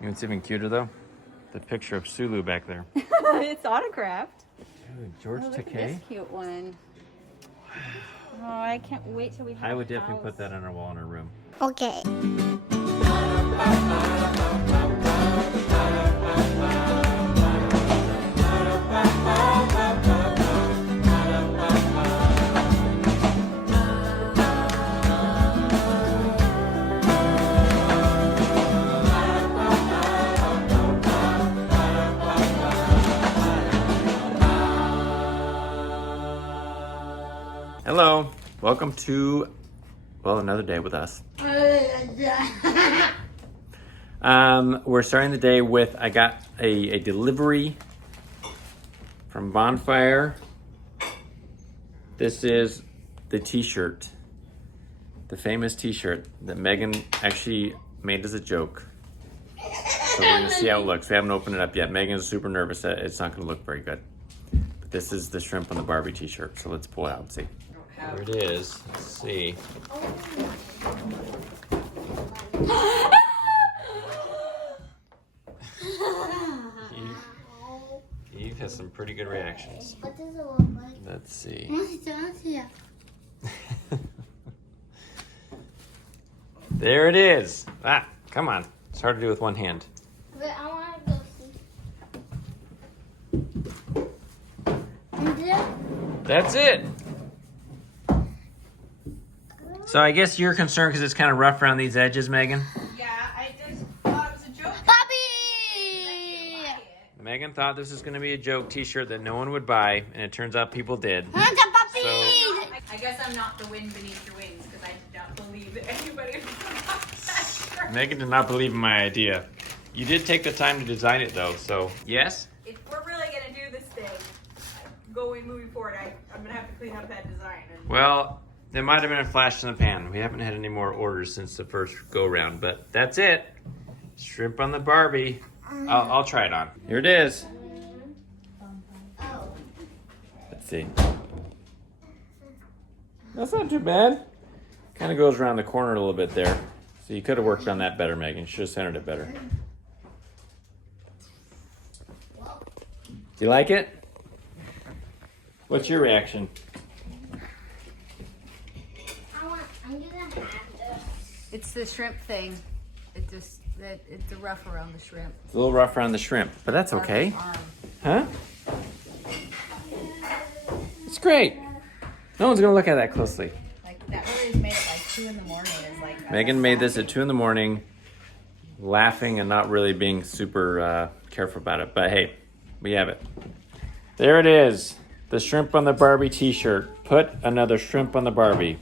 You know what's even cuter though? The picture of Sulu back there. It's autographed. Ooh, George Oh, look at Takei. this cute one. Oh, I can't wait till we have I would a definitely house. put that on our wall in our room. Okay. Hello, welcome to, well, another day with us. We're starting the day with, I got a delivery from Bonfire. This is the t-shirt, the famous t-shirt that Megan actually made as a joke. So we're gonna see how it looks. We haven't opened it up yet. Megan's super nervous that it's not gonna look very good. But this is the shrimp on the Barbie t-shirt, so let's pull it out and see. There it is. Let's see. Eve has some pretty good reactions. What does it look like? Let's see. There it is. Ah, come on. It's hard to do with one hand. But I want to go see. That's it. So I guess you're concerned because it's kind of rough around these edges, Megan? Yeah, I just thought it was a joke. Bobby! Megan thought this was going to be a joke t-shirt that no one would buy, and it turns out people did. Where's the puppy? I guess I'm not the wind beneath your wings because I did not believe that anybody would buy that shirt. Megan did not believe in my idea. You did take the time to design it though, so yes? If we're really going to do this thing, moving forward, I'm going to have to clean up that design. And Well, there might have been a flash in the pan. We haven't had any more orders since the first go-round, but that's it. Shrimp on the Barbie. I'll try it on. Here it is. Oh. Let's see. That's not too bad. Kind of goes around the corner a little bit there. So you could have worked on that better, Megan. You should have centered it better. You like it? What's your reaction? I'm gonna have this. it's the shrimp thing. It's the rough around the shrimp. It's a little rough around the shrimp, but that's okay. Huh? It's great. No one's gonna look at that closely. Like that really is made at like 2 in the morning. Is like Megan made this at 2 in the morning, laughing and not really being super careful about it. But hey, we have it. There it is. The shrimp on the Barbie t-shirt. Put another shrimp on the Barbie.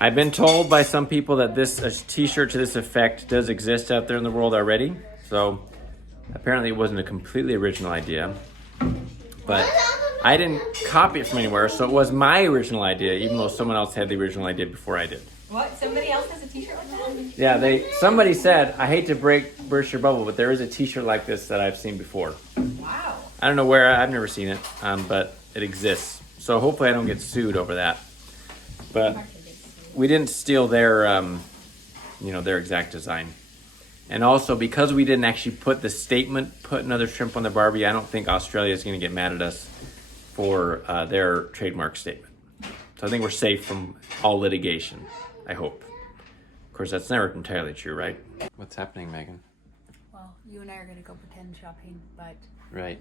I've been told by some people that this a t-shirt to this effect does exist out there in the world already. So apparently it wasn't a completely original idea. But I didn't copy it from anywhere, so it was my original idea, even though someone else had the original idea before I did. What? Somebody else has a t-shirt like that? Yeah, somebody said, I hate to burst your bubble, but there is a t-shirt like this that I've seen before. Wow. I don't know where, I've never seen it, but it exists. So hopefully I don't get sued over that. But we didn't steal their, their exact design. And also, because we didn't actually put the statement, put another shrimp on the Barbie, I don't think Australia is going to get mad at us for their trademark statement. So I think we're safe from all litigation, I hope. Of course, that's never entirely true, right? What's happening, Megan? Well, you and I are going to go pretend shopping, but Right.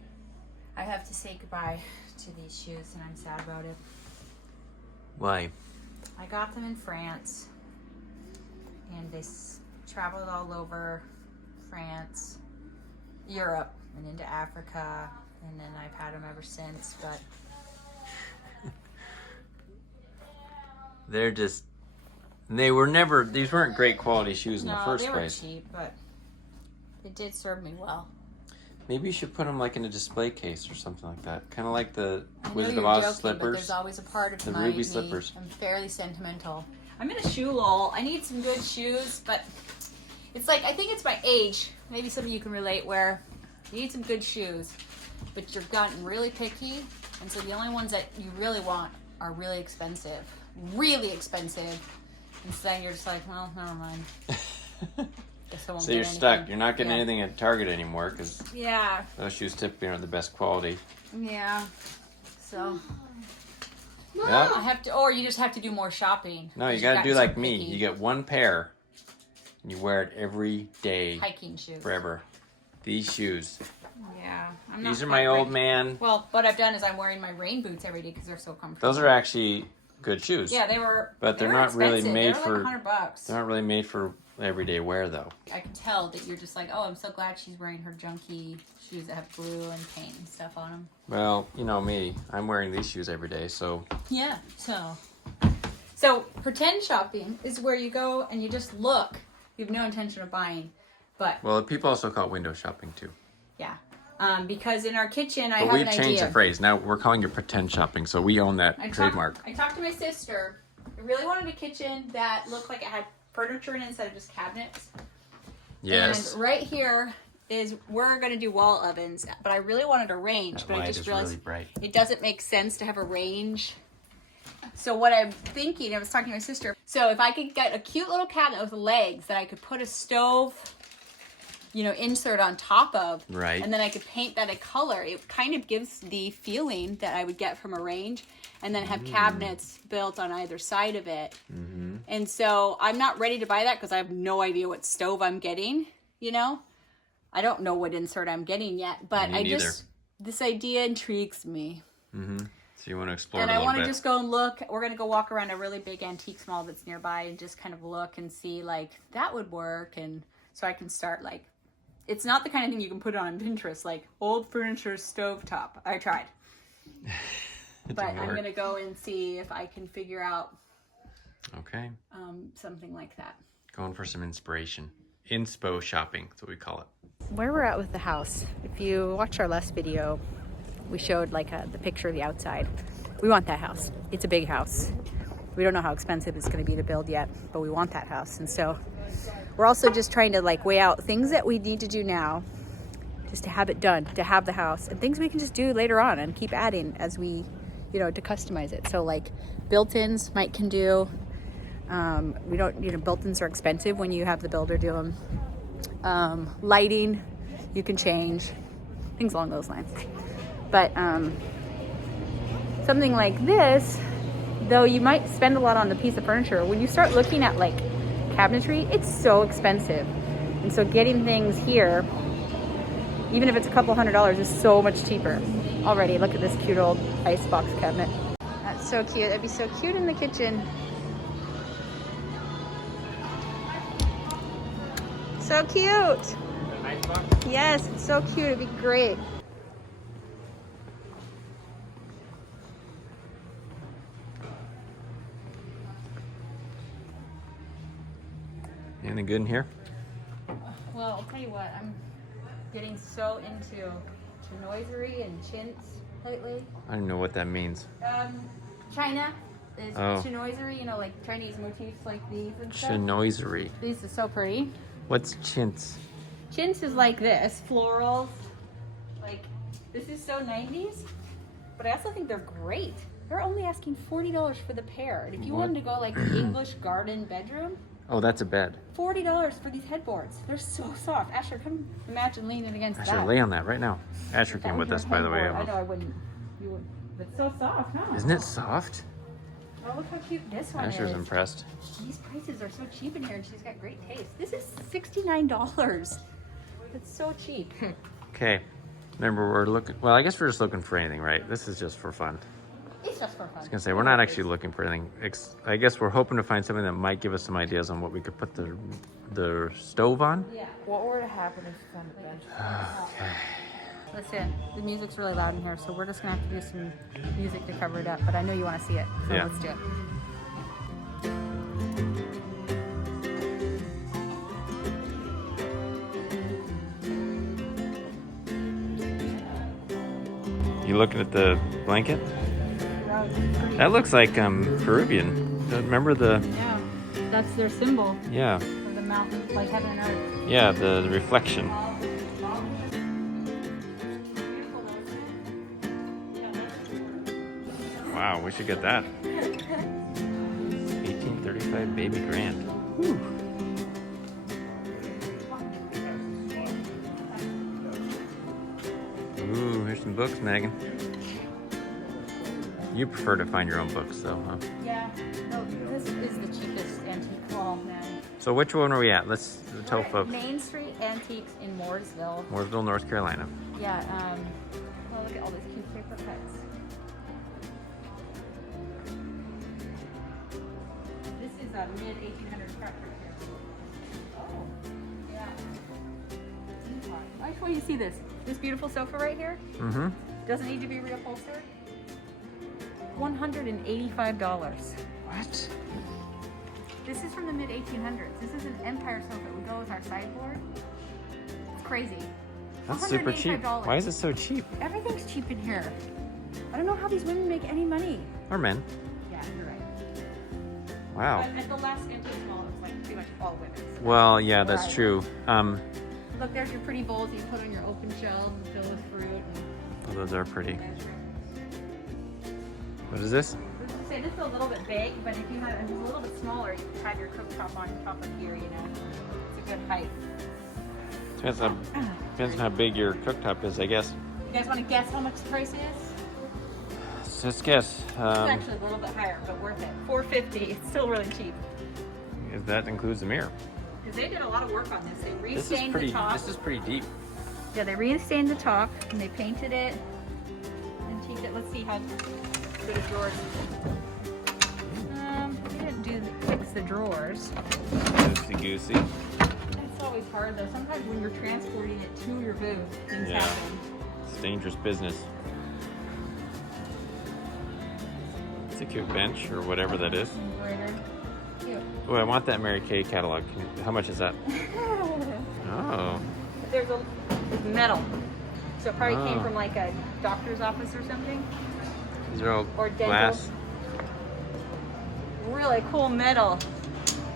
I have to say goodbye to these shoes, and I'm sad about it. Why? I got them in France, and they traveled all over France, Europe, and into Africa, and then I've had them ever since, but these weren't great quality shoes in the first they place. were cheap, but they did serve me well. Maybe you should put them like in a display case or something like that. Kind of like the I know Wizard of you're Oz joking, but slippers. there's always a part of The my ruby me. slippers. I'm fairly sentimental. I'm in a shoe lull. I need some good shoes, but it's like, I think it's my age. Maybe some of you can relate where you need some good shoes, but you've gotten really picky, and so the only ones that you really want are really expensive. Really expensive. And so then you're just like, well, never mind. Guess I won't So get you're anything. stuck. You're not getting Yeah. anything at Target anymore because Yeah. those shoes typically aren't the best quality. Yeah. So Yep. I have to, or you just have to do more shopping. No, you 'cause got to gotten do so like me. picky. You get one pair, and you wear it every day, Hiking shoes. forever. These shoes. Yeah. These are my old man. Well, what I've done is I'm wearing my rain boots every day because they're so comfortable. Those are actually good shoes. Yeah, they were. But they're they were not really expensive. made they were for. like $100. They're not really made for everyday wear, though. I can tell that you're just like, oh, I'm so glad she's wearing her junky shoes that have glue and paint and stuff on them. Well, you know me. I'm wearing these shoes every day, so. Yeah. So pretend shopping is where you go and you just look. You have no intention of buying, but Well, people also call it window shopping too. yeah. Because in our kitchen, I But have we've an changed idea. the phrase. Now we're calling it pretend shopping, so we own that trademark. I talked to my sister. I really wanted a kitchen that looked like it had furniture in it instead of just cabinets. Yes. And right here is we're going to do wall ovens, but I really wanted a range, That but I light just is realized really bright. it doesn't make sense to have a range. So what I'm thinking, I was talking to my sister, so if I could get a cute little cabinet with legs that I could put a stove, insert on top of, Right. and then I could paint that a color, it kind of gives the feeling that I would get from a range, and then have cabinets built on either side of it. Mm-hmm. And so I'm not ready to buy that because I have no idea what stove I'm getting, I don't know what insert I'm getting yet, but Me neither. this idea intrigues me. Mm-hmm. So you want to explore And it a I little want to bit. just go and look. We're going to go walk around a really big antique mall that's nearby and just kind of look and see, like, that would work. And so I can start, like, it's not the kind of thing you can put on Pinterest, like, old furniture stovetop. I tried. But I'm going to go and see if I can figure out Okay. something like that. Going for some inspiration. Inspo shopping, that's what we call it. Where we're at with the house, if you watch our last video, we showed like the picture of the outside. We want that house. It's a big house. We don't know how expensive it's going to be to build yet, but we want that house. And so we're also just trying to like weigh out things that we need to do now just to have it done, to have the house, and things we can just do later on and keep adding as we, to customize it. So like built-ins Mike can do. We don't, built-ins are expensive when you have the builder do them. Lighting, you can change, things along those lines. But something like this, though you might spend a lot on the piece of furniture, when you start looking at like cabinetry, it's so expensive. And so getting things here, even if it's a couple $100, is so much cheaper. Already, look at this cute old icebox cabinet. That's so cute. That'd be so cute in the kitchen. So cute. Yes, it's so cute. It'd be great. Anything good in here? Well, I'll tell you what, I'm getting so into chinoiserie and chintz lately. I don't know what that means. China is Oh. chinoiserie, like Chinese motifs like these and stuff. Chinoiserie. These are so pretty. What's chintz? Chintz is like this, florals. Like, this is so 90s, but I also think they're great. They're only asking $40 for the pair. And if you wanted to go like the English garden bedroom, Oh, that's a bed. $40 for these headboards. They're so soft. Asher, come imagine leaning against Asher, that. lay on that right now. Asher came with us, by the way. I know I wouldn't. You would. It's so soft, huh? Isn't it soft? Oh, look how cute this one Asher's is. impressed. These prices are so cheap in here, and she's got great taste. This is $69. It's so cheap. Okay. Remember, we're looking. Well, I guess we're just looking for anything, right? This is just for fun. It's just for fun. I was gonna say we're not actually looking for anything. I guess we're hoping to find something that might give us some ideas on what we could put the stove on. Yeah. What were to happen if you found a bench? Listen, the music's really loud in here, so we're just gonna have to do some music to cover it up. But I know you want to see it, so Yeah. let's do it. You looking at the blanket? That looks like Peruvian. Remember the? Yeah, that's their symbol Yeah, of the mountain, like heaven and earth. yeah, the reflection. Wow, we should get that. 1835 baby grand. Whew. here's some books, Megan. You prefer to find your own books, though, huh? Yeah. No, this is the cheapest antique wall, man. So which one are we at? Let's tell We're at folks. Main Street Antiques in Mooresville. Mooresville, North Carolina. Yeah. Oh, look at all these cute paper cuts. This is a mid-1800s craft right here. Oh, yeah. I just want you to see this. This beautiful sofa right here. Mm-hmm. Doesn't need to be reupholstered. $185. What? This is from the mid-1800s. This is an Empire sofa. It would go with our sideboard. It's crazy. That's super cheap. $185. Why is it so cheap? Everything's cheap in here. I don't know how these women make any money. Or men. Yeah, you're right. Wow. At the last antique mall, it was like pretty much all women. Well, yeah, that's Right. true. Look, there's your pretty bowls you put on your open shelves and fill with fruit. And Those are pretty. What is this? This is a little bit big, but if you had it a little bit smaller, you could have your cooktop on top of here, you know. It's a good height. Depends on how big your cooktop is, I guess. You guys want to guess how much the price is? Let's guess. It's actually a little bit higher, but worth it. $450. It's still really cheap. That includes the mirror. Because they did a lot of work on this. They This is restained pretty. the top. This is pretty deep. Yeah, they restained the top and they painted it and antiqued it. Let's see how good a drawer. They didn't fix the drawers. Loosey goosey. It's always hard though. Sometimes when you're transporting it to your booth, things Yeah. happen. It's dangerous business. It's a cute bench or whatever that is. Embroidered. Cute. Oh, I want that Mary Kay catalog. How much is that? Oh. There's it's metal. So it probably came Oh. from like a doctor's office or something. These are all Or dental. glass. Really cool metal.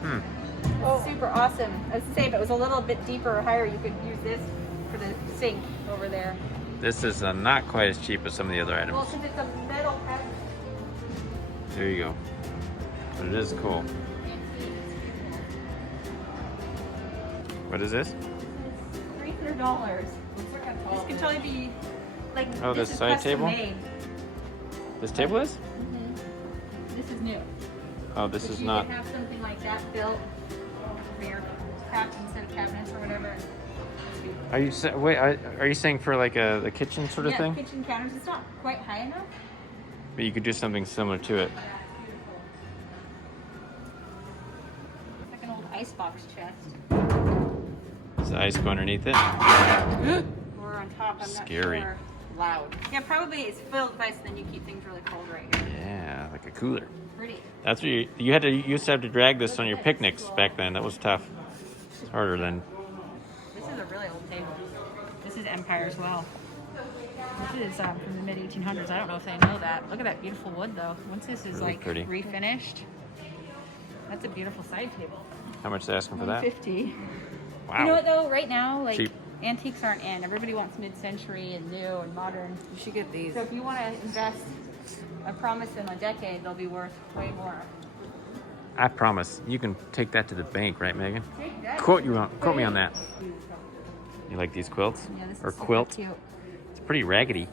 Hmm. Super awesome. I was saying if it was a little bit deeper or higher, you could use this for the sink over there. This is not quite as cheap as some of the other items. Well, since it's a metal pattern. There you go. But it is cool. What is this? $300. This could totally be like. Oh, this this is side custom table? made. This table is? This is new. Oh, this But is you not. could have something like that built for your instead of cabinets or whatever. Are you wait? Are you saying for like a kitchen sort of Yeah, thing? kitchen counters. It's not quite high enough. But you could do something similar to it. It's like an old icebox chest. Is the ice go underneath it? Or on top, I'm Scary. not sure. Loud. Yeah, probably it's filled with ice and then you keep things really cold right here. Yeah, like a cooler. Pretty. That's what you had to. You used to have to drag this on your picnics back then. That was tough. It's harder than. This is a really old table. This is Empire as well. This is from the mid 1800s. I don't know if they know that. Look at that beautiful wood though. Once this is Really like pretty. refinished, that's a beautiful side table. How much they asking for that? $150. Wow. You know what though? Right now, like Cheap. antiques aren't in. Everybody wants mid-century and new and modern. You should get these. So if you want to invest, I promise in a decade they'll be worth way more. I promise. You can take that to the bank, right, Megan? Take that. Quote me on that. You like these quilts? Yeah, this is Or super quilt? Cute. It's pretty raggedy.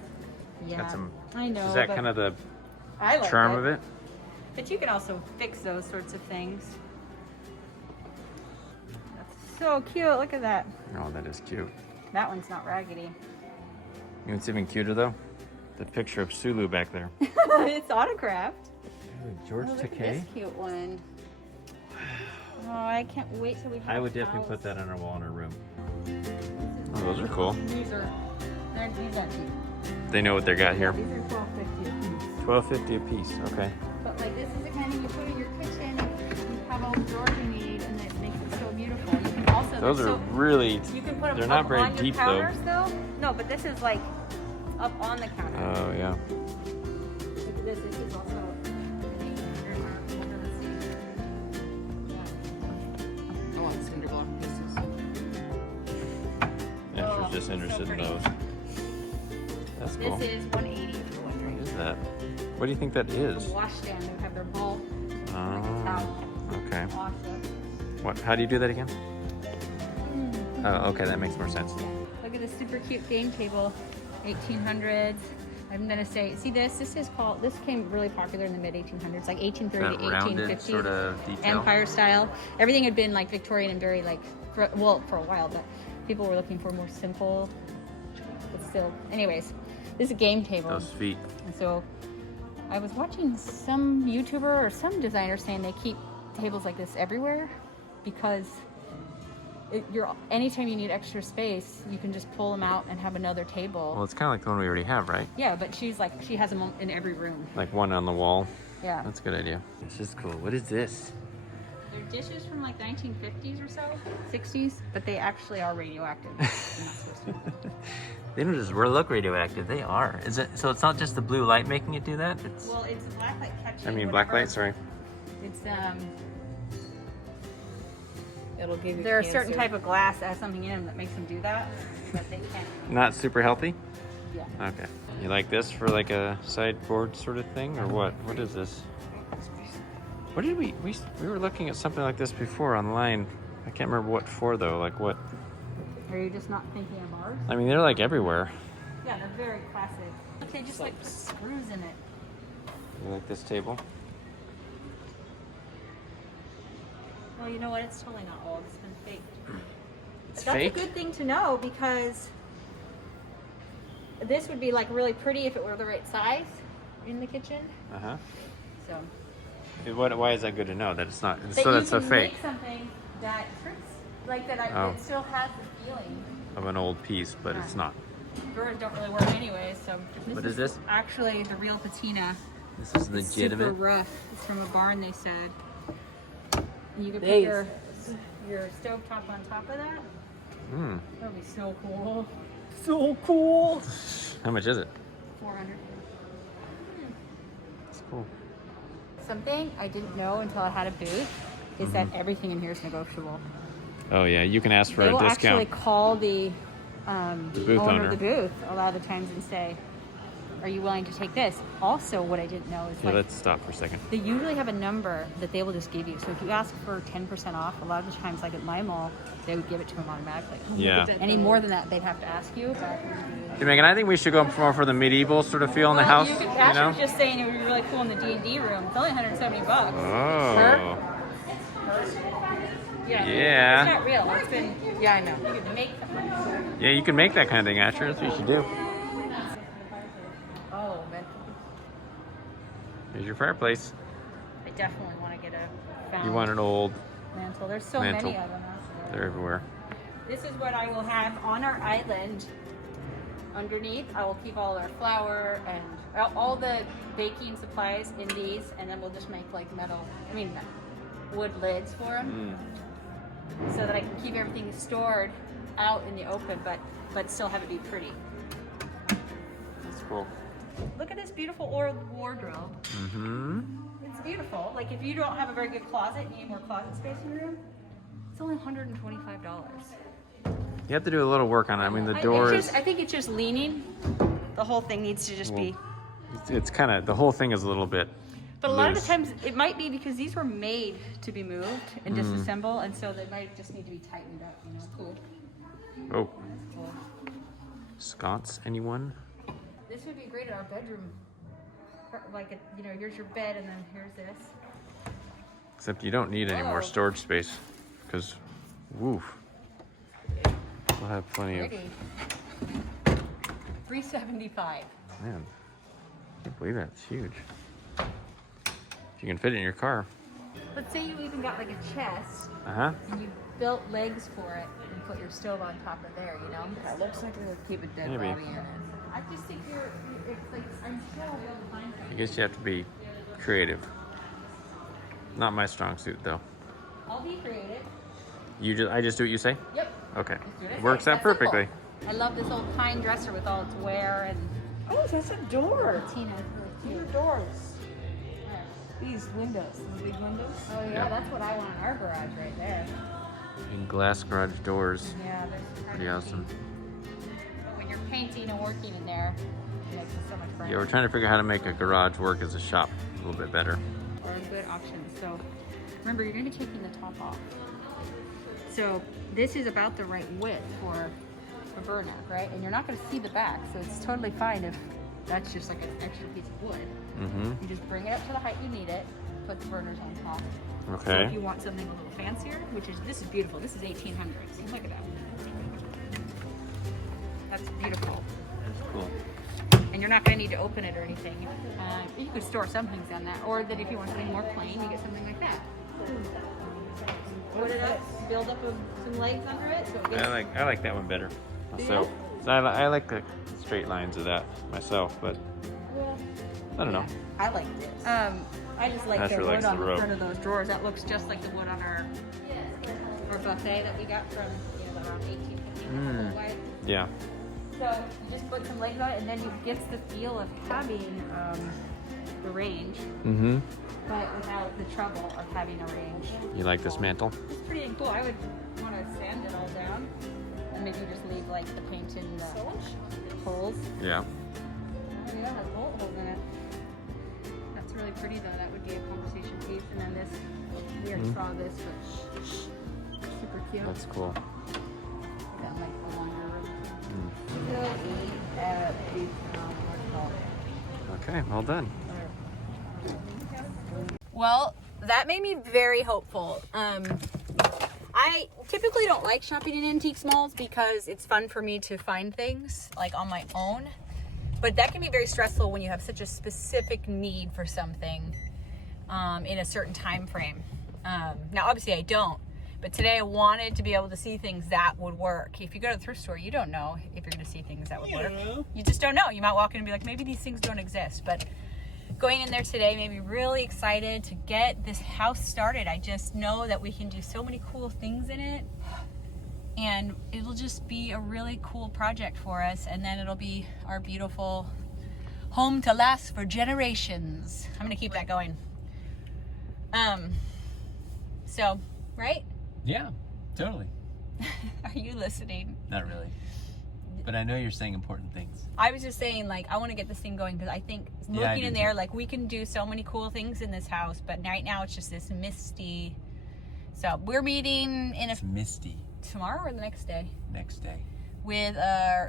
Yeah, Got some. I know. Is that but kind of the I like charm of it? But you can also fix those sorts of things. That's so cute. Look at that. Oh, that is cute. That one's not raggedy. You know what's even cuter though? The picture of Sulu back there. It's autographed. George Oh, look at this cute one. Oh, I can't wait till we have I would a definitely house. put that on our wall in our room. Oh, those are cool. These are cheap. They know what they got here. These are $12.50 a piece. $12.50 a piece. Okay. But like this is the kind of you put in your kitchen. You have all the drawers you need, and it makes it so beautiful. You can also Those they're are really. you can put them they're up not very on deep, your counters though. No, but this is like up on the counter. Oh yeah. Look at this. This is also. I want cinder block pieces. Asher's just so interested in pretty. those. That's cool. This is $180 for one What drink. is that? What do you think that is? The washstand. They have their bowl. Oh. Okay. Wash it. What? How do you do that again? Oh, okay. That makes more sense. Look at this super cute game table. 1800s. I'm gonna say, see this is called, this came really popular in the mid 1800s, like 1830 to That rounded 1850. sort of detail. Empire style. Everything had been like Victorian and very like, for a while, but people were looking for more simple, but still. Anyways, this is a game table. Those feet. And so I was watching some YouTuber or some designer saying they keep tables like this everywhere because anytime you need extra space, you can just pull them out and have another table. Well, it's kind of like the one we already have, right? Yeah, but she's like, she has them in every room. Like one on the wall. Yeah. That's a good idea. This is cool. What is this? They're dishes from like 1950s or so, 60s, but they actually are radioactive. They're not supposed to be. They don't just look radioactive. They are. Is it? So it's not just the blue light making it do that? It's. Well, it's black light catching. I mean, black whatever. light. Sorry. It's It'll give you There are cancer. certain type of glass that has something in them that makes them do that, but they can't. Not super healthy. Yeah. Okay. You like this for like a sideboard sort of thing, or what? What is this? What did we were looking at something like this before online. I can't remember what for though. Like what? Are you just not thinking of ours? I mean, they're like everywhere. Yeah, they're very classic. Look, they just like put screws in it. You like this table? Well, you know what? It's totally not old. It's been faked. It's That's fake. a good thing to know because this would be like really pretty if it were the right size in the kitchen. Uh huh. So. Why is that good to know that it's not? That So you that's a can fake make something that tricks, like that. Oh. It still has the feeling. of an old piece, but it's not. Drawers don't really work anyway, so. What is this? Actually, the real patina. This is It's legitimate. super rough. It's from a barn, they said. And you can put Nice. your stove top on top of that. Hmm. That would be so cool. So cool. How much is it? 400. It's cool. Something I didn't know until I had a booth is that everything in here is negotiable. Oh yeah, you can ask for They a will discount. actually call the booth owner owner. of the booth a lot of the times and say, "Are you willing to take this?" Also, what I didn't know is Yeah, like let's stop for a second. they usually have a number that they will just give you. So if you ask for 10% off, a lot of the times, like at my mall, they would give it to them automatically. Yeah. Any more than that, they'd have to ask you. Hey Megan, I think we should go more for the medieval sort of feel in the Well, house. You could, You Ashley know? was just saying it would be really cool in the D&D room. It's only $170. Oh. Yeah. Yeah. It's not real. It's been. Yeah, I know. You can make them. Yeah, you can make that kind of thing, Asher. That's what you should do. Oh, man. Here's your fireplace. I definitely want to get a found You want an old. mantle. There's so mantle. many of them. Actually. They're everywhere. This is what I will have on our island. Underneath, I will keep all our flour and all the baking supplies in these, and then we'll just make like wood lids for them, so that I can keep everything stored out in the open, but still have it be pretty. That's cool. Look at this beautiful old wardrobe. Mm-hmm. It's beautiful. Like if you don't have a very good closet, and you need more closet space in your room, it's only $125. You have to do a little work on it. I mean, the doors. I think it's just leaning. The whole thing needs to just be. It's kind of, the whole thing is a little bit. But a lot of the loose. times it might be because these were made to be moved and disassemble, and so they might just need to be tightened up. You know, cool. Oh, That's cool. sconce, anyone? This would be great in our bedroom. Like, here's your bed, and then here's this. Except you don't need any more Oh. storage space, because, woof. We'll have plenty of. Pretty. $375. Man, I can't believe that. It's huge. If you can fit it in your car. Let's say you even got like a chest, Uh huh. and you built legs for it, and put your stove on top of there. You know. It looks like it would keep a dead Maybe. body in it. I just think it's like, I'm sure I'll be able to find I something. guess you have to be creative. Not my strong suit, though. I'll be creative. I just do what you say? Yep. Okay. Just do what I say. Works out That's simple. perfectly. I love this old pine dresser with all its wear and Oh, that's a door. Tina. Your doors. These windows. These big windows. Oh yeah, Yeah. that's what I want in our garage right there. And glass garage doors. Yeah, that's Pretty awesome. But when you're painting and working in there, it makes it so much brighter. Yeah, we're trying to figure out how to make a garage work as a shop a little bit better. Or a good option. So remember, you're going to be taking the top off. So this is about the right width for a burner, right? And you're not going to see the back, so it's totally fine if that's just like an extra piece of wood. Mm-hmm. You just bring it up to the height you need it, put the burners on top. Okay. So if you want something a little fancier, this is beautiful. This is 1800s. Look at that. That's beautiful. That's cool. And you're not going to need to open it or anything. You could store some things on that, or that if you want something more plain, you get something like that. Put it up, build up some legs under it. So it gets, I like that one better myself. So I like the straight lines of that myself, but I don't know. I like this. I just like Asher the wood likes on the the rope. front of those drawers. That looks just like the wood on our buffet that we got from around 1850. Yeah. So you just put some legs on it, and then it gets the feel of having the range, Mm-hmm. but without the trouble of having a range. You like this mantle? It's pretty cool. I would want to sand it all down, and maybe just leave like the paint in the holes. Yeah. Oh, yeah, it has bullet holes in it. That's really pretty though. That would be a conversation piece. And then this, we already saw this, but super cute. That's cool. Got like the longer room. Okay, well done. Well, that made me very hopeful. I typically don't like shopping in antiques malls because it's fun for me to find things like on my own. But that can be very stressful when you have such a specific need for something in a certain time frame. Now, obviously I don't, but today I wanted to be able to see things that would work. If you go to the thrift store, you don't know if you're going to see things that would work. You just don't know. You might walk in and be like, maybe these things don't exist. But going in there today made me really excited to get this house started. I just know that we can do so many cool things in it. And it'll just be a really cool project for us. And then it'll be our beautiful home to last for generations. I'm gonna keep that going. So, right? Yeah, totally. Are you listening? Not really. But I know you're saying important things. I was just saying, like, I want to get this thing going because I think Yeah, I looking do in there, too. like, we can do so many cool things in this house, but right now it's just this misty. So we're meeting in It's misty tomorrow or the next day next day. with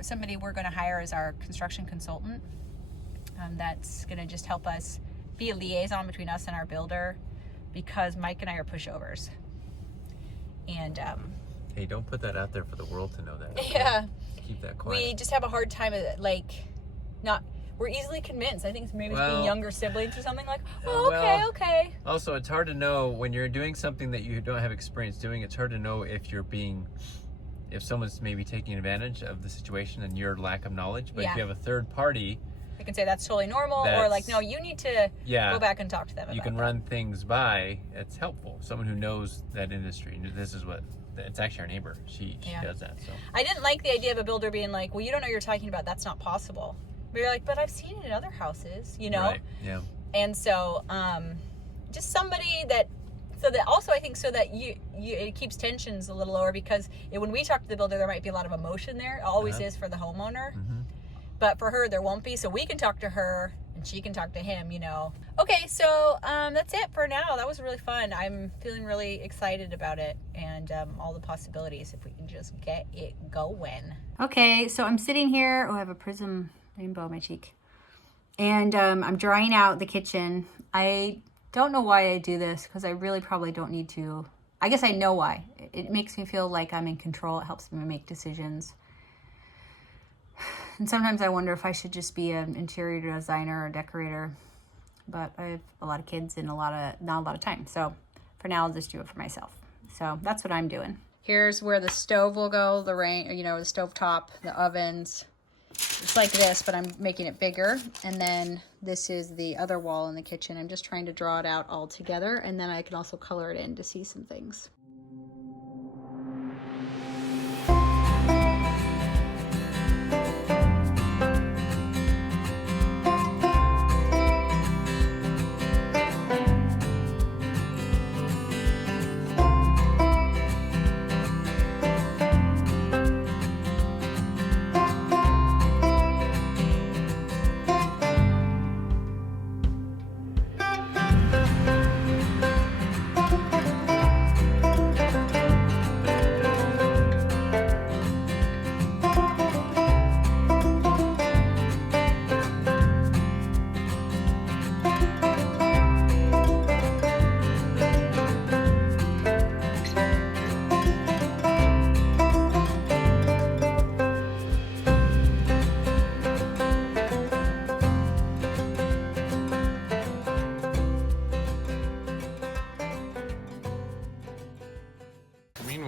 somebody we're going to hire as our construction consultant. That's going to just help us be a liaison between us and our builder because Mike and I are pushovers. And Hey, don't put that out there for the world to know that. Okay? yeah. Keep that quiet. We just have a hard time we're easily convinced. I think it's maybe it's being Well, younger siblings or something like, oh, okay, well, okay. Also, it's hard to know when you're doing something that you don't have experience doing. It's hard to know if someone's maybe taking advantage of the situation and your lack of knowledge. But Yeah. if you have a third party, I can say that's totally normal, or like, no, you need to go back and talk to them about you can that. run things by. It's helpful. Someone who knows that industry. This is what. It's actually our neighbor. She Yeah. does that. So I didn't like the idea of a builder being like, well, you don't know what you're talking about. That's not possible. But you're like, but I've seen it in other houses, you know? Right. Yeah. And so, just somebody that, so that also I think so that you it keeps tensions a little lower because when we talk to the builder, there might be a lot of emotion there. It always is for the homeowner. Mm-hmm. But for her, there won't be. So we can talk to her and she can talk to him, you know. Okay, so that's it for now. That was really fun. I'm feeling really excited about it and all the possibilities if we can just get it going. Okay, so I'm sitting here. Oh, I have a prism rainbow on my cheek. And I'm drying out the kitchen. I don't know why I do this because I really probably don't need to. I guess I know why. It makes me feel like I'm in control. It helps me make decisions. And sometimes I wonder if I should just be an interior designer or decorator. But I have a lot of kids and not a lot of time. So for now, I'll just do it for myself. So that's what I'm doing. Here's where the stove will go, the stove top, the ovens. It's like this, but I'm making it bigger. And then this is the other wall in the kitchen. I'm just trying to draw it out all together. And then I can also color it in to see some things.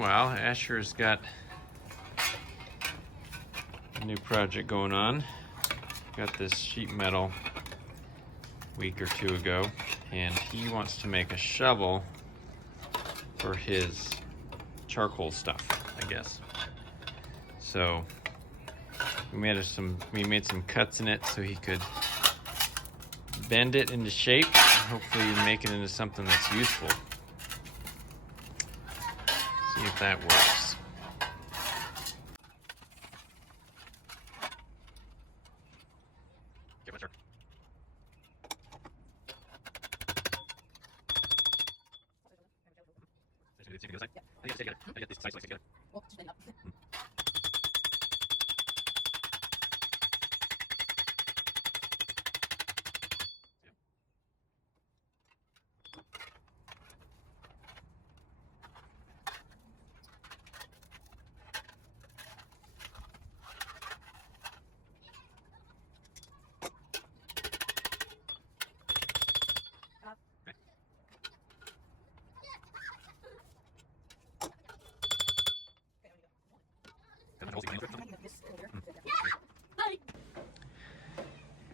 Meanwhile, Asher's got a new project going on. Got this sheet metal a week or two ago, and he wants to make a shovel for his charcoal stuff, I guess. So we made some cuts in it so he could bend it into shape and hopefully make it into something that's useful. See if that works.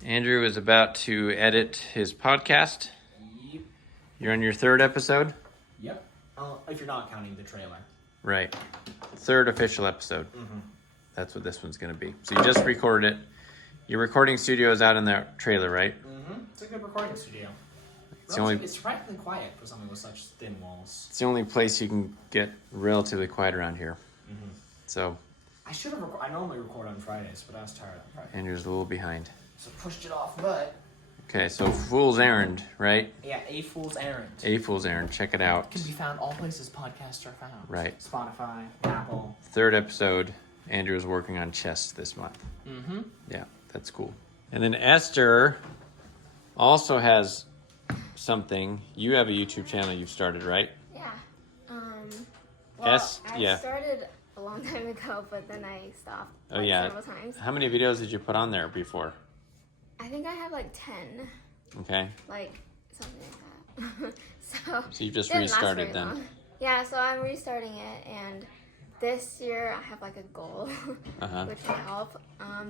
Andrew is about to edit his podcast. Yep. You're on your third episode? Yep. If you're not counting the trailer. Right. Third official episode. Mm-hmm. That's what this one's going to be. So you just recorded it. Your recording studio is out in the trailer, right? Mm-hmm. It's a good recording studio. It's surprisingly quiet for something with such thin walls. It's the only place you can get relatively quiet around here. Mm-hmm. So I normally record on Fridays, but I was tired on Friday. Andrew's a little behind. So pushed it off, but... Okay, so Fool's Errand, right? Yeah, A Fool's Errand. A Fool's Errand. Check it out. Can be found all places podcasts are found. Right. Spotify, Apple. Third episode. Andrew is working on chest this month. Mm-hmm. Yeah, that's cool. And then Esther also has something. You have a YouTube channel you've started, right? Yeah. I started a long time ago, but then I stopped several times. How many videos did you put on there before? I think I have like 10. Okay. Like, something like that. So you just didn't last restarted very then? long. Yeah, so I'm restarting it, and this year I have like a goal, which will help.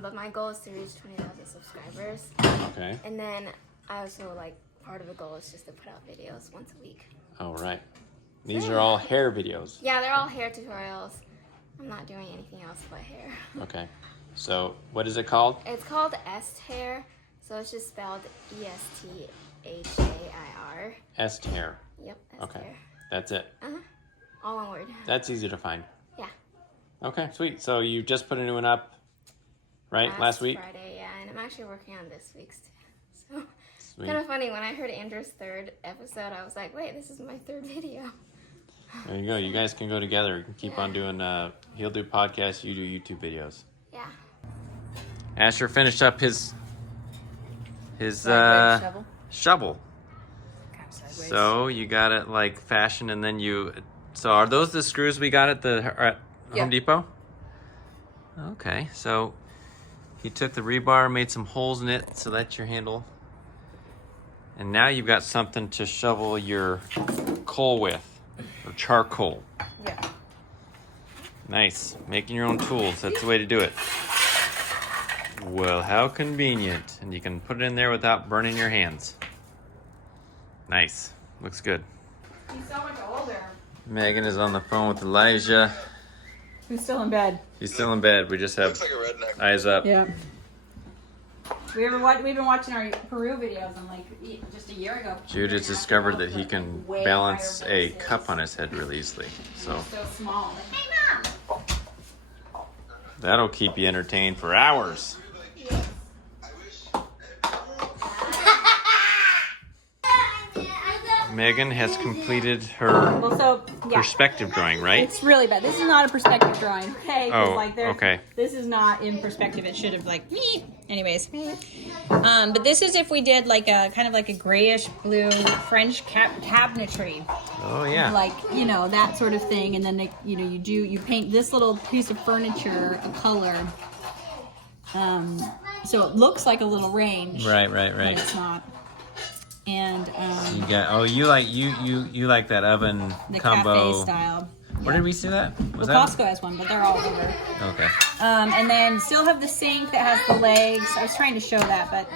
But my goal is to reach 20,000 subscribers. Okay. And then I also part of the goal is just to put out videos once a week. Oh, right. These are all hair videos. Yeah, they're all hair tutorials. I'm not doing anything else but hair. Okay. So what is it called? It's called Est Hair, so it's just spelled ESTHAIR. Est hair. Yep, Est Okay. Hair. That's it. All one word. That's easy to find. Yeah. Okay, sweet. So you just put a new one up, right? Last week? Friday, yeah, and I'm actually working on this week's too. So Sweet. kind of funny, when I heard Andrew's third episode, I was like, wait, this is my third video. There you go. You guys can go together. You can keep on doing, he'll do podcasts, you do YouTube videos. Yeah. Asher finished up his Shovel. shovel. Kind of sideways. So you got it fashioned, and then so are those the screws we got at Home Depot? Okay, so he took the rebar, made some holes in it, so that's your handle. And now you've got something to shovel your coal with, or charcoal. Yeah. Nice, making your own tools, that's the way to do it. Well, how convenient. And you can put it in there without burning your hands. Nice, looks good. He's so much older. Megan is on the phone with Elijah. Who's still in bed? He's still in bed. We just have Looks like a redneck. eyes up. Yeah. We've been watching our Peru videos, and just a year ago. Jude has discovered that he can Way balance higher a bases. cup on his head really easily. So So small. Hey, Mom! that'll keep you entertained for hours. Megan has completed her Well, so, yeah. perspective drawing, right? It's really bad. This is not a perspective drawing, okay? 'Cause, Oh, okay. This is not in perspective. It should have anyways. But this is if we did a kind of a grayish blue French cabinetry, Oh, yeah. that sort of thing. And then you paint this little piece of furniture a color, so it looks like a little range, Right. but it's not. And You got you like that oven the combo. cafe style. Where did we see that? Was Well, that? Costco has one, but they're all over. Okay. And then still have the sink that has the legs. I was trying to show that, but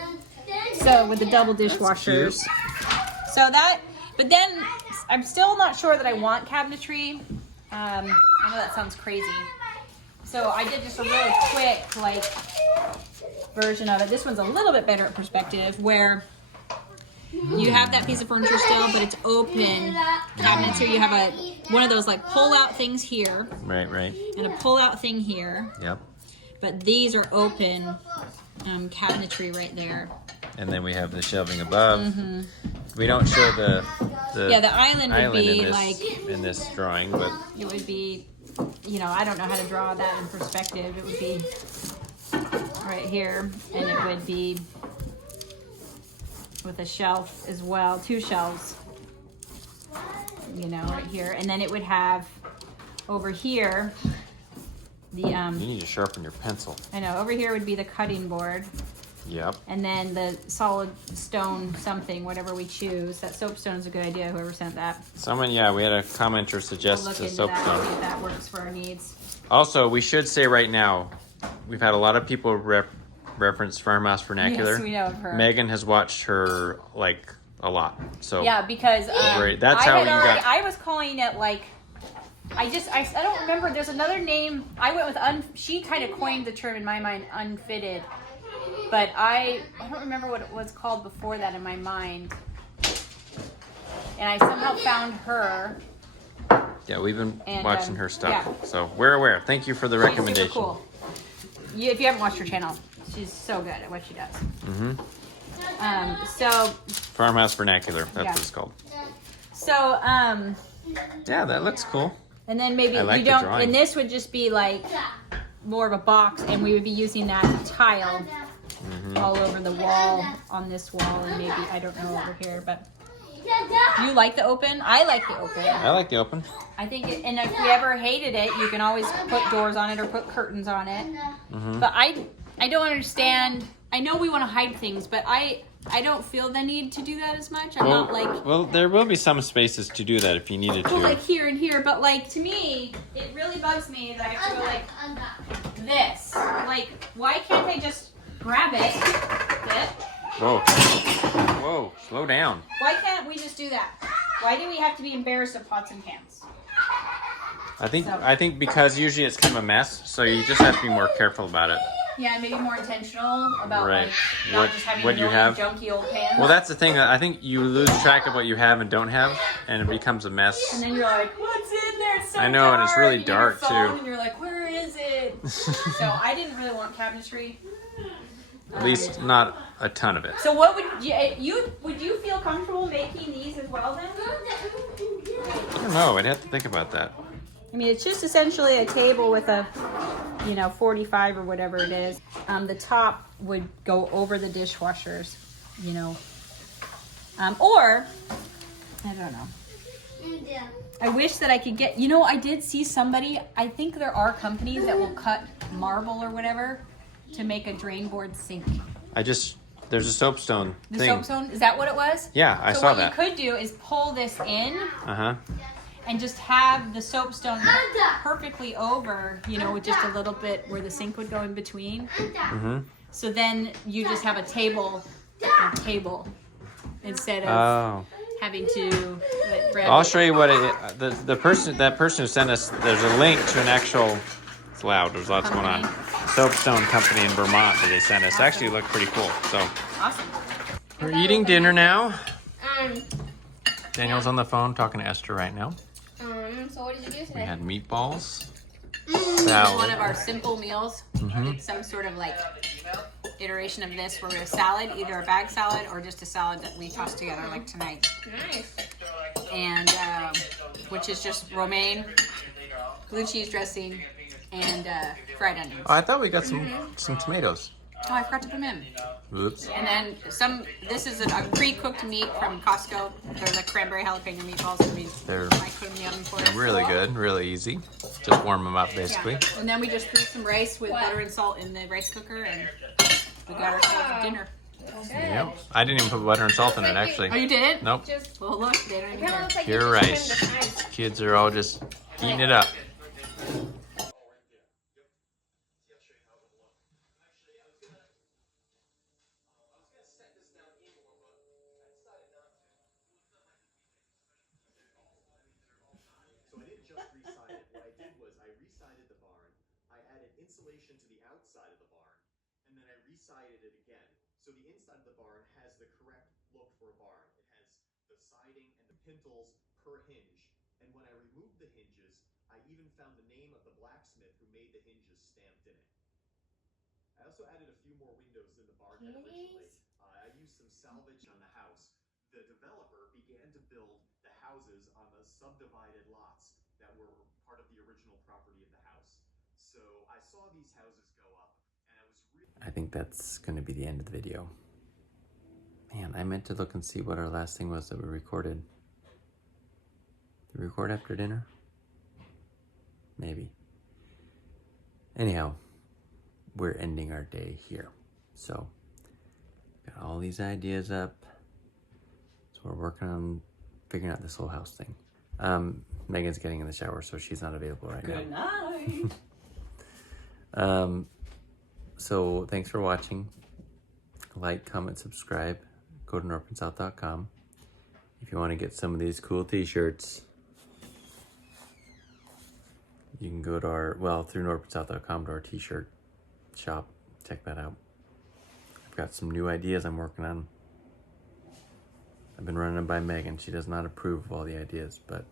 so with the double dishwashers. So that, but then I'm still not sure that I want cabinetry. I know that sounds crazy. So I did just a really quick like version of it. This one's a little bit better at perspective, where you have that piece of furniture still, but it's open cabinets here. You have one of those like pull-out things here. Right. And a pull-out thing here. Yep. But these are open cabinetry right there. And then we have the shelving above. We don't show the island would be in this drawing, but it would be, I don't know how to draw that in perspective. It would be right here, and it would be with a shelf as well, 2 shelves, right here, and then it would have over here the you need to sharpen your pencil. I know, over here would be the cutting board. Yep. And then the solid stone something, whatever we choose. That soapstone is a good idea, whoever sent that. We had a commenter We'll suggest look the into that, see soapstone. if that works for our needs. Also, we should say right now, we've had a lot of people reference Farmhouse Vernacular. Yes, we know of her. Megan has watched her like a lot. So Yeah, because great. That's how you got. I was calling it like, I don't remember. There's another name. I went with she kind of coined the term in my mind, unfitted. But I don't remember what it was called before that in my mind. And I somehow found her. Yeah, we've been watching her stuff. yeah. So we're aware. Thank you for the recommendation. She's super cool. If you haven't watched her channel, she's so good at what she does. So Farmhouse Vernacular. That's Yeah. what it's called. So Yeah, that looks cool. and then maybe I like you the don't, drawing. and this would just be like more of a box, and we would be using that tile all over the wall, on this wall, and maybe, I don't know, over here, but do you like the open? I like the open. I like the open. I think, and if you ever hated it, you can always put doors on it or put curtains on it. But I don't understand. I know we want to hide things, but I don't feel the need to do that as much. I'm not like, Well, there will be some spaces to do that if you needed to. well, like here and here, but like to me, it really bugs me that I have to go like this. Like, why can't I just grab it? Whoa, slow down. Why can't we just do that? Why do we have to be embarrassed of pots and pans? I think because usually it's kind of a mess, so you just have to be more careful about it. Yeah, maybe more intentional about Right. like not just having What you really have. junky old pans. Well, that's the thing. I think you lose track of what you have and don't have, and it becomes a mess. And then you're like, what's in there? It's so I know, and it's really You get your dark, phone too. And you're like, where is it? So I didn't really want cabinetry. At least not a ton of it. So what would you feel comfortable making these as well then? I don't know. I'd have to think about that. I mean, it's just essentially a table with a, 45 or whatever it is. The top would go over the dishwashers, or I don't know. I wish that I could get, I did see somebody, I think there are companies that will cut marble or whatever to make a drain board sink. There's a soapstone The thing. soapstone, is that what it was? Yeah, I so saw what that. you could do is pull this in Uh-huh. and just have the soapstone perfectly over, with just a little bit where the sink would go in between. Mm-hmm. So then you just have a table instead of Oh. having to grab I'll it. show you what that person who sent us, there's a link to an actual, it's loud, there's lots going on, soapstone company in Vermont that they sent us. Actually looked pretty cool. So Awesome. we're eating dinner now. Um, Daniel's on the phone talking to Esther right now. so what did you do We today? had meatballs, One salad. of our simple meals. I did some sort of like iteration of this where we have salad, either a bag salad or just a salad that we toss together like tonight. Nice. And which is just romaine, blue cheese dressing, and fried onions. Oh, I thought we got some tomatoes. Oh, I forgot to put them in. Oops. And then this is a pre-cooked meat from Costco. They're like cranberry jalapeno meatballs. So They're I put them in the oven for us. really good, really easy. Just warm them up basically. Yeah. And then we just threw some rice with butter and salt in the rice cooker, and we got ourselves dinner. Yep. I didn't even put butter and salt in it actually. Oh, you didn't? Nope. Just Well, look, they don't even kind of care. looks like Pure you just rice. trimmed the sides. Kids are all just Heating it up. So I didn't just re-side it. What I did was I re-sided the barn, I added insulation to the outside of the barn, and then I re-sided it again. So the inside of the barn has the correct look for a barn. It has the siding and the pintles per hinge. And when I removed the hinges, I even found the name of the blacksmith who made the hinges stamped in it. I also added a few more windows than the barn had originally. I used some salvage on the house. The developer began to build the houses on the subdivided lots that were part of the original property of the house. So I saw these houses go up, and I was really... I think that's going to be the end of the video. Man, I meant to look and see what our last thing was that we recorded. Did we record after dinner? Maybe. Anyhow, we're ending our day here. So, got all these ideas up. So we're working on figuring out this whole house thing. Megan's getting in the shower, so she's not available right now. Good night. So thanks for watching. Like, comment, subscribe. Go to knorppandsouth.com if you want to get some of these cool t-shirts. You can go to our, well, through knorppandsouth.com to our t-shirt shop. Check that out. I've got some new ideas I'm working on. I've been running them by Megan. She does not approve of all the ideas, but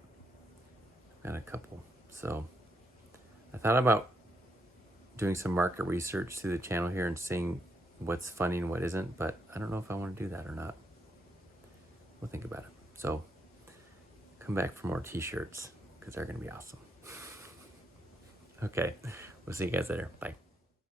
I've got a couple. So I thought about doing some market research through the channel here and seeing what's funny and what isn't, but I don't know if I want to do that or not. We'll think about it. So come back for more t-shirts because they're going to be awesome. Okay, we'll see you guys later. Bye.